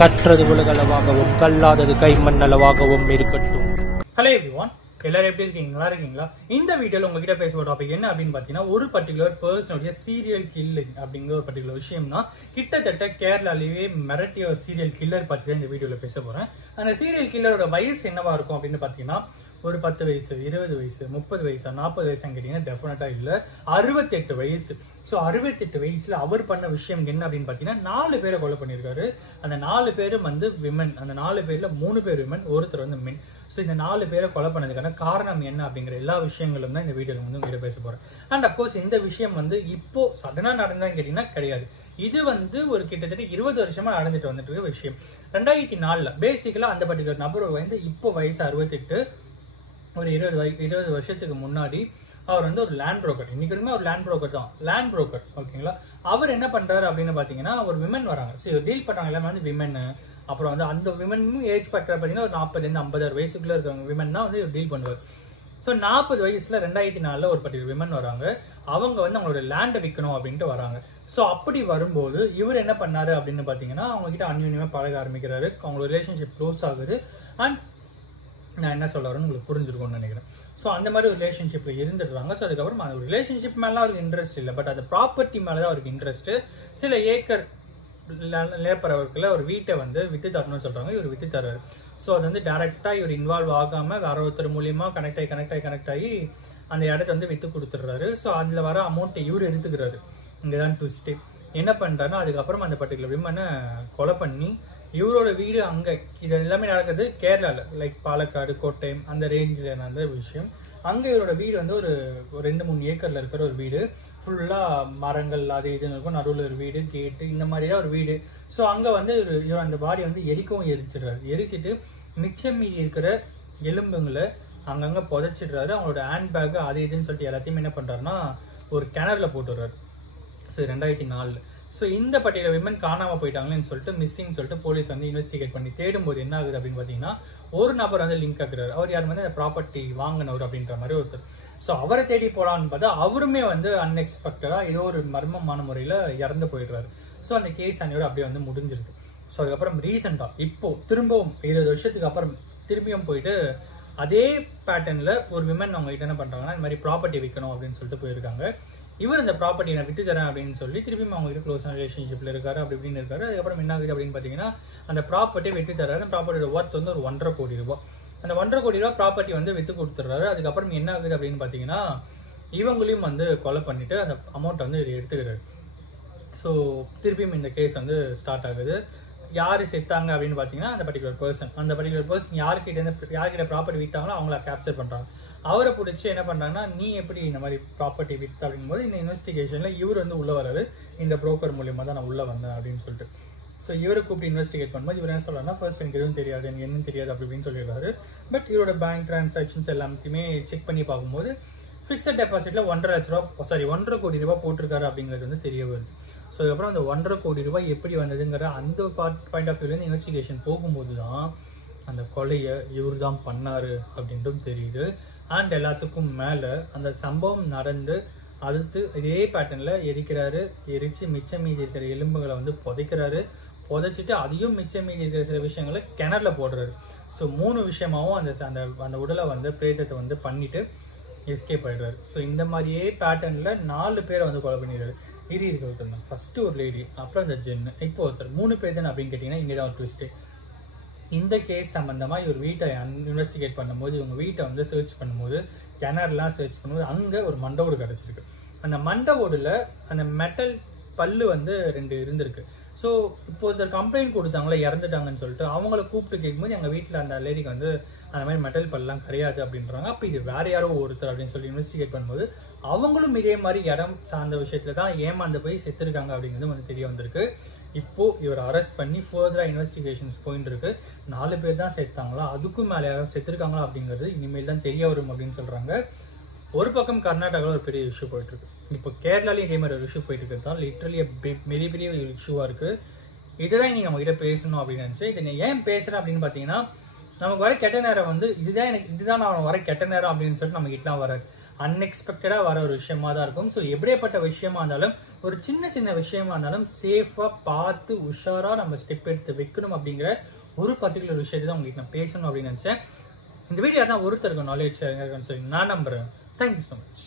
கற்றது உலகளவாகவும் கல்லாதது கைமண் அளவாகவும் இருக்கட்டும். Hello everyone, எல்லாரும் எப்படி இருக்கீங்க? நல்லா இருக்கீங்களா? இந்த வீடியோல உங்ககிட்ட பேசுற டாபிக் என்ன அப்படின்னு பாத்தீங்கன்னா, ஒரு பர்டிகுலர் பர்சனுடைய சீரியல் கில்லிங் அப்படிங்கிற ஒரு பர்டிகுலர் விஷயம்னா, கிட்டத்தட்ட கேரளாலேயே மிரட்டிய ஒரு சீரியல் கில்லர் பத்தி தான் இந்த வீடியோல பேச போறேன். அந்த சீரியல் கில்லரோட வயசு என்னவா இருக்கும் அப்படின்னு பாத்தீங்கன்னா, ஒரு 10 வயசு, 20 வயசு, 30 வயசு, 40 வயசுன்னு கேட்டீங்கன்னா டெஃபினட்டா இல்ல, 68 வயசு. ஸோ 68 வயசுல அவர் பண்ண விஷயம் என்ன அப்படின்னு பாத்தீங்கன்னா, 4 பேரை கொலை பண்ணியிருக்காரு. அந்த 4 பேரும் வந்து விமன். அந்த 4 பேர்ல 3 பேர் விமன், ஒருத்தர் வந்து மென். ஸோ இந்த 4 பேரை கொலை பண்ணதுக்கான காரணம் என்ன அப்படிங்கிற எல்லா விஷயங்களும் தான் இந்த வீடியோல வந்து உங்ககிட்ட பேச போறேன். அண்ட் அப்கோர்ஸ் இந்த விஷயம் வந்து இப்போ சடனா நடந்தான்னு கேட்டீங்கன்னா கிடையாது. இது வந்து ஒரு கிட்டத்தட்ட 20 வருஷமா நடந்துட்டு வந்துட்டு இருக்க விஷயம். 2004 பேசிக்கலா அந்த பர்டிகுலர் நபர் வந்து இப்போ வயசு 68. ஒரு 20 வருஷத்துக்கு முன்னாடி அவர் வந்து ஒரு லேண்ட் புரோக்கர். இன்னைக்கு ஒரு லேண்ட் புரோக்கர் தான், லேண்ட் புரோக்கர். ஓகேங்களா? அவர் என்ன பண்றாரு அப்படின்னு பாத்தீங்கன்னா, ஒரு விமன் வராங்க. சரி, டீல் பண்றாங்க எல்லாமே வந்து விமன். அப்புறம் வந்து அந்த விமனும் ஏஜ் ஃபேக்டர் பாத்தீங்கன்னா ஒரு 40-56 வயசுக்குள்ள இருக்கிறவங்க விமன் தான் வந்து டீல் பண்ணுவார். ஸோ 40 வயசுல 2004 ஒரு பர்டிகுலர் விமன் வராங்க. அவங்க வந்து அவங்களோட லேண்டை விற்கணும் அப்படின்ட்டு வராங்க. ஸோ அப்படி வரும்போது இவர் என்ன பண்ணாரு அப்படின்னு பாத்தீங்கன்னா, அவங்க கிட்ட அந்யூன்யமா பழக ஆரம்பிக்கிறாரு. அவங்களோட ரிலேஷன்ஷிப் க்ளோஸ் ஆகுது. அண்ட் நான் என்ன சொல்ல வரேன்னு உங்களுக்கு புரிஞ்சிருக்கும்னு நினைக்கிறேன். ஸோ அந்த மாதிரி ஒரு ரிலேஷன்ஷிப்ல இருந்துடுறாங்க. ஸோ அதுக்கப்புறம் அந்த ரிலேஷன்ஷிப் மேல அவருக்கு இன்ட்ரெஸ்ட் இல்லை, பட் அந்த ப்ராப்பர்ட்டி மேலதான் அவருக்கு இன்ட்ரெஸ்ட். சில ஏக்கர் நிலப்பரவர்க்குள்ள ஒரு வீட்டை வந்து வித்து தரணும்னு சொல்றாங்க. இவர் வித்து தர்றாரு. ஸோ அது வந்து டைரக்டா இவர் இன்வால்வ் ஆகாம வேற ஒருத்தர் மூலியமா கனெக்ட் ஆகி அந்த இடத்த வந்து வித்து கொடுத்துடுறாரு. ஸோ அதுல வர அமௌண்ட்டை இவர் எடுத்துக்கிறாரு. இங்கதான் ட்விஸ்ட். என்ன பண்றாருன்னா, அதுக்கப்புறம் அந்த பர்டிகுலர் விமனை கொலை பண்ணி இவரோட வீடு அங்க, இது எல்லாமே நடக்குது கேரளால, லைக் பாலக்காடு, கோட்டயம் அந்த ரேஞ்சில் நடந்த விஷயம். அங்க இவரோட வீடு வந்து ஒரு 2-3 ஏக்கர்ல இருக்கிற ஒரு வீடு. ஃபுல்லா மரங்கள் அது இதுன்னு இருக்கும். நடுவில் ஒரு வீடு, கேட்டு, இந்த மாதிரியா ஒரு வீடு. ஸோ அங்க வந்து இவர் அந்த பாடி வந்து எரிச்சிடுறாரு. எரிச்சிட்டு மிச்சம் மீதி இருக்கிற எலும்புங்களை அங்கங்க புதைச்சிடுறாரு. அவங்களோட ஹேண்ட் பேக் அது இதுன்னு சொல்லிட்டு எல்லாத்தையுமே என்ன பண்றாருன்னா ஒரு கிணறுல போட்டுடுறாரு. ஸோ 2004. ஸோ இந்த பர்டிகுலர் விமன் காணாம போயிட்டாங்களேன்னு சொல்லிட்டு மிஸ்ஸிங் சொல்லிட்டு போலீஸ் வந்து இன்வெஸ்டிகேட் பண்ணி தேடும்போது என்ன ஆகுது அப்படின்னு பாத்தீங்கன்னா, ஒரு நபர் வந்து லிங்க் ஆகுறாரு. அவர் யார் வந்து அந்த ப்ராப்பர்ட்டி வாங்கினவர் அப்படின்ற மாதிரி ஒருத்தர். ஸோ அவரை தேடி போலான்னு பார்த்தா அவருமே வந்து அன்எக்ஸ்பெக்டடா ஏதோ ஒரு மர்மமான முறையில இறந்து போயிடுறாரு. ஸோ அந்த கேஸ் அன்னையோட அப்படியே வந்து முடிஞ்சிருது. ஸோ அதுக்கப்புறம் ரீசெண்டா இப்போ திரும்பவும் 20 வருஷத்துக்கு அப்புறம் திரும்பியும் போயிட்டு அதே பேட்டர்ன்ல ஒரு விமன் அவங்க கிட்ட என்ன பண்றாங்கன்னா, இந்த மாதிரி ப்ராப்பர்ட்டி விற்கணும் அப்படின்னு சொல்லிட்டு போயிருக்காங்க. இவர் இந்த ப்ராப்பர்ட்டி நான் வித்து தரேன் அப்படின்னு சொல்லி திரும்பியும் அவங்க கிட்ட க்ளோஸ் ரிலேஷன்ஷிப்ல இருக்காரு. அப்படி இப்படின்னு இருக்காரு. அதுக்கப்புறம் என்ன ஆகுது அப்படின்னு பாத்தீங்கன்னா, அந்த ப்ராப்பர்ட்டியை வித்து தர்றாரு. அந்த ப்ராப்பர்ட்டியோட ஒர்த் வந்து ஒரு 1.5 கோடி ரூபாய். அந்த 1.5 கோடி ரூபாய் ப்ராப்பர்ட்டி வந்து வித்து கொடுத்துறாரு. அதுக்கப்புறம் என்ன ஆகுது அப்படின்னு பாத்தீங்கன்னா, இவங்களையும் வந்து கொலை பண்ணிட்டு அந்த அமௌண்ட் வந்து எடுத்துக்கிறாரு. ஸோ திருப்பியும் இந்த கேஸ் வந்து ஸ்டார்ட் ஆகுது. யாரு செத்தாங்க அப்படின்னு பாத்தீங்கன்னா, அந்த பர்டிகுலர் பர்சன் யார்கிட்ட ப்ராப்பர்ட்டி வித்தாங்களோ அவங்கள கேப்சர் பண்றாங்க. அவரை பிடிச்சி என்ன பண்றாங்கன்னா, நீ எப்படி இந்த மாதிரி ப்ராப்பர்ட்டி வித் அப்படிங்கும் போது இந்த இன்வெஸ்டிகேஷன்ல இவர் வந்து உள்ள வராரு. இந்த புரோக்கர் மூலியமா தான் நான் உள்ள வந்தேன் அப்படின்னு சொல்லிட்டு. ஸோ இவரை கூப்பிட்டு இன்வெஸ்டிகேட் பண்ணும்போது இவர் என்ன சொல்றாருன்னா, ஃபர்ஸ்ட் எனக்கு எதுவும் தெரியாது, எனக்கு என்ன தெரியாது அப்படின்னு சொல்லிடுறாரு. பட் இவரோட பேங்க் டிரான்சாக்ஷன்ஸ் எல்லாத்தையுமே செக் பண்ணி பார்க்கும்போது ஃபிக்ஸட் டெபாசிட்ல 1.5 கோடி ரூபாய் போட்டிருக்காரு அப்படிங்கிறது வந்து தெரிய வருது. ஸோ அதுக்கப்புறம் அந்த 1.5 கோடி ரூபாய் எப்படி வந்ததுங்கிற அந்த பாயிண்ட் ஆஃப் வியூல இன்வெஸ்டிகேஷன் போகும்போது தான் அந்த கொலையை இவர் தான் பண்ணாரு அப்படின்றது தெரியுது. அண்ட் எல்லாத்துக்கும் மேல அந்த சம்பவம் நடந்து அடுத்து இதே பேட்டர்ன்ல எரிச்சு மிச்சம் மீதி இருக்கிற எலும்புகளை வந்து புதைச்சிட்டு அதையும் மிச்சம் மீதி இருக்கிற சில விஷயங்களை கிணறுல போடுறாரு. ஸோ 3 விஷயமாவும் அந்த உடலை வந்து பிரேதத்தை வந்து பண்ணிட்டு எஸ்கேப் ஆயிடுறாரு. ஸோ இந்த மாதிரியே பேட்டர்ன்ல 4 பேரை வந்து கொலை பண்ணிடுறாரு. இது இருக்க ஒருத்தர் தான், ஃபர்ஸ்ட் ஒரு லேடி, அப்புறம் அந்த ஜென், இப்போ ஒருத்தர், 3 பேர் தான் அப்படின்னு கேட்டீங்கன்னா இங்கதான் ஒரு ட்விஸ்ட். இந்த கேஸ் சம்பந்தமா இவர் வீட்டை இன்வெஸ்டிகேட் பண்ணும்போது, இவங்க வீட்டை வந்து சர்ச் பண்ணும்போது, கிணறுலாம் சர்ச் பண்ணும்போது அங்க ஒரு மண்டவோடு கிடைச்சிருக்கு. அந்த மண்டவோடுல அந்த மெட்டல் பல்லு வந்து 2 இருந்திருக்கு. ஸோ இப்போ ஒருத்தர் கம்ப்ளைண்ட் கொடுத்தாங்களே இறந்துட்டாங்கன்னு சொல்லிட்டு அவங்கள கூப்பிட்டு கேட்கும்போது எங்க வீட்டில் அந்த லேடிக்கு வந்து அந்த மாதிரி மெட்டல் பல்லாம் கிடையாது அப்படின்றாங்க. அப்போ இது வேற யாரோ ஒருத்தர் அப்படின்னு சொல்லி இன்வெஸ்டிகேட் பண்ணும்போது அவங்களும் இதே மாதிரி இடம் சார்ந்த விஷயத்துல தான் ஏமாந்து போய் செத்துருக்காங்க அப்படிங்கிறது வந்து தெரிய வந்திருக்கு. இப்போ இவர் அரெஸ்ட் பண்ணி ஃபர்தரா இன்வெஸ்டிகேஷன்ஸ் போயிட்டு இருக்கு. 4 பேர் தான் செத்தாங்களா, அதுக்கும் மேல யாரும் செத்துருக்காங்களா அப்படிங்கிறது இனிமேல் தான் தெரிய வரும் அப்படின்னு சொல்றாங்க. ஒரு பக்கம் கர்நாடகாவில் ஒரு பெரிய இஷ்யூ போயிட்டு இருக்கு. இப்போ கேரளாலையும் இதே மாதிரி ஒரு இஷ்யூ போயிட்டு இருக்கு தான் லிட்டரலி பெரிய ஒரு இஷ்யூவா இருக்கு. இதுதான் நீங்க நம்ம கிட்ட பேசணும் அப்படின்னு நினைச்சு இதை ஏன் பேசுறேன் அப்படின்னு பாத்தீங்கன்னா, நமக்கு வர கெட்ட நேரம் வந்து இதுதான் நான் வர கெட்ட நேரம் அப்படின்னு சொல்லிட்டு நம்ம கிட்டலாம் வராது. அன்எக்ஸ்பெக்டடா வர ஒரு விஷயமா தான் இருக்கும். ஸோ எப்படிப்பட்ட விஷயமா இருந்தாலும் ஒரு சின்ன சின்ன விஷயமா இருந்தாலும் சேஃபா பார்த்து உஷாரா நம்ம ஸ்டெப் எடுத்து வைக்கணும் அப்படிங்கிற ஒரு பர்டிகுலர் விஷயத்தை தான் உங்களுக்கு நான் பேசணும் அப்படின்னு நினைச்சேன். இந்த வீடியோ தான் ஒருத்தருக்கு நாலேஜ் சொல்லி நான் நம்புறேன். Thank you so much.